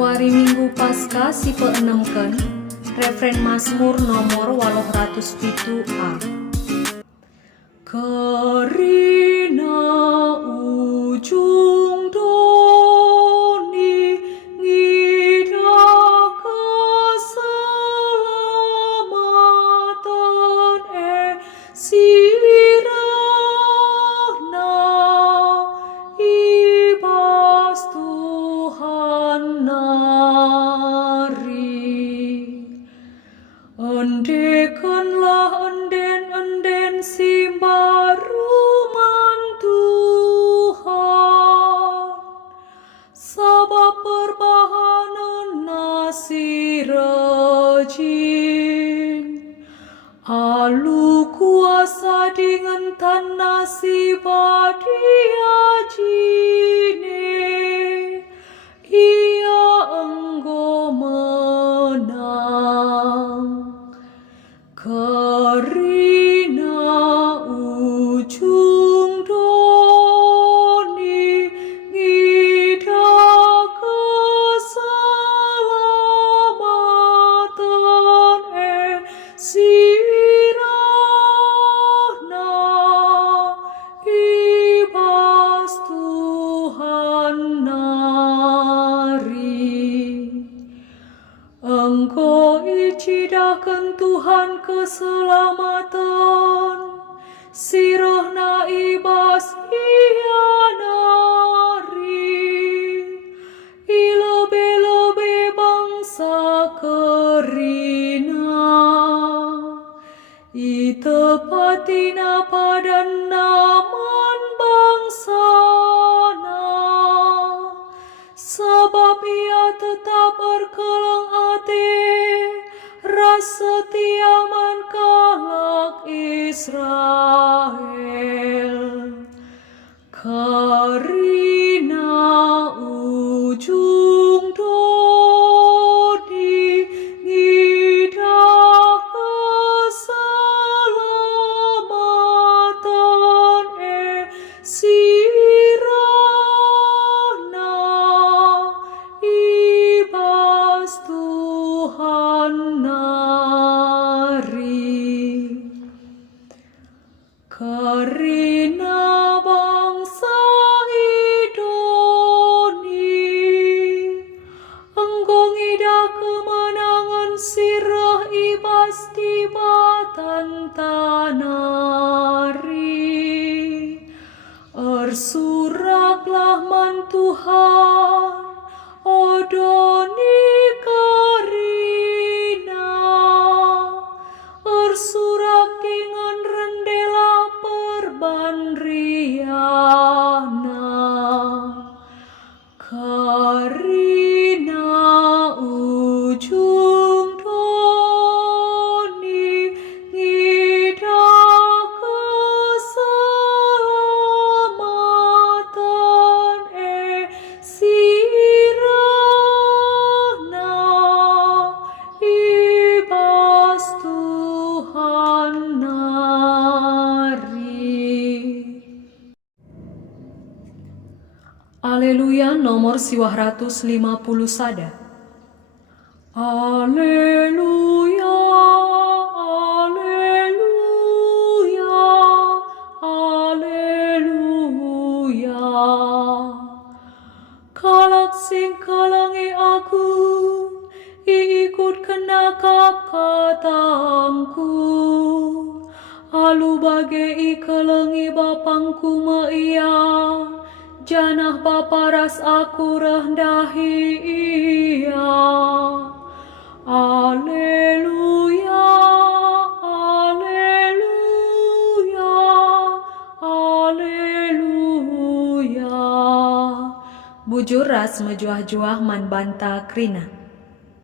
Suari Minggu Paskah si peenemkeun refren Mazmur nomor 807a. Kerina ujung doni ngida keselamatan sirahna ibas Tuhan nari. Endekanlah enden simbaruman Tuhan, sabab perbahanan nasi rejin. Alu kuasa dengan tan nasi badiajine, ia enggo menang. Kerina ujung doni ngida keselamatan sirahna ibas Tuhan nari. Engkau icidahkeun Tuhan keselamatan, sirahna ibas ia nari. Ilebe-lebe bangsa kerina, itepatina padan naman bangsana, sabab ia tetap berkelang ate, rasa tiaman kalak Israel. Kerina ujung doni ngida keselamatan sirahna ibas Tuhan nari. Kerina bangsa idoni, engkau ngida kemenangan sirah ibas tibatan tanari. Ersuraklah man Tuhan, odoni kerina, ersurak dengan rendela perbandriana. Kerina ujung doni ngida keselamatan sirahna ibas Tuhan nari. Aleluya nomor 250 sada. Aleluya, aleluya, aleluya. Kalak sing kalangi aku, iikut kenakap katangku. Alu bage ikelengi bapangku maia, janah paparas aku rendahi ia. Aleluya, aleluya, aleluya. Bujur ras mejuah-juah man banta krina.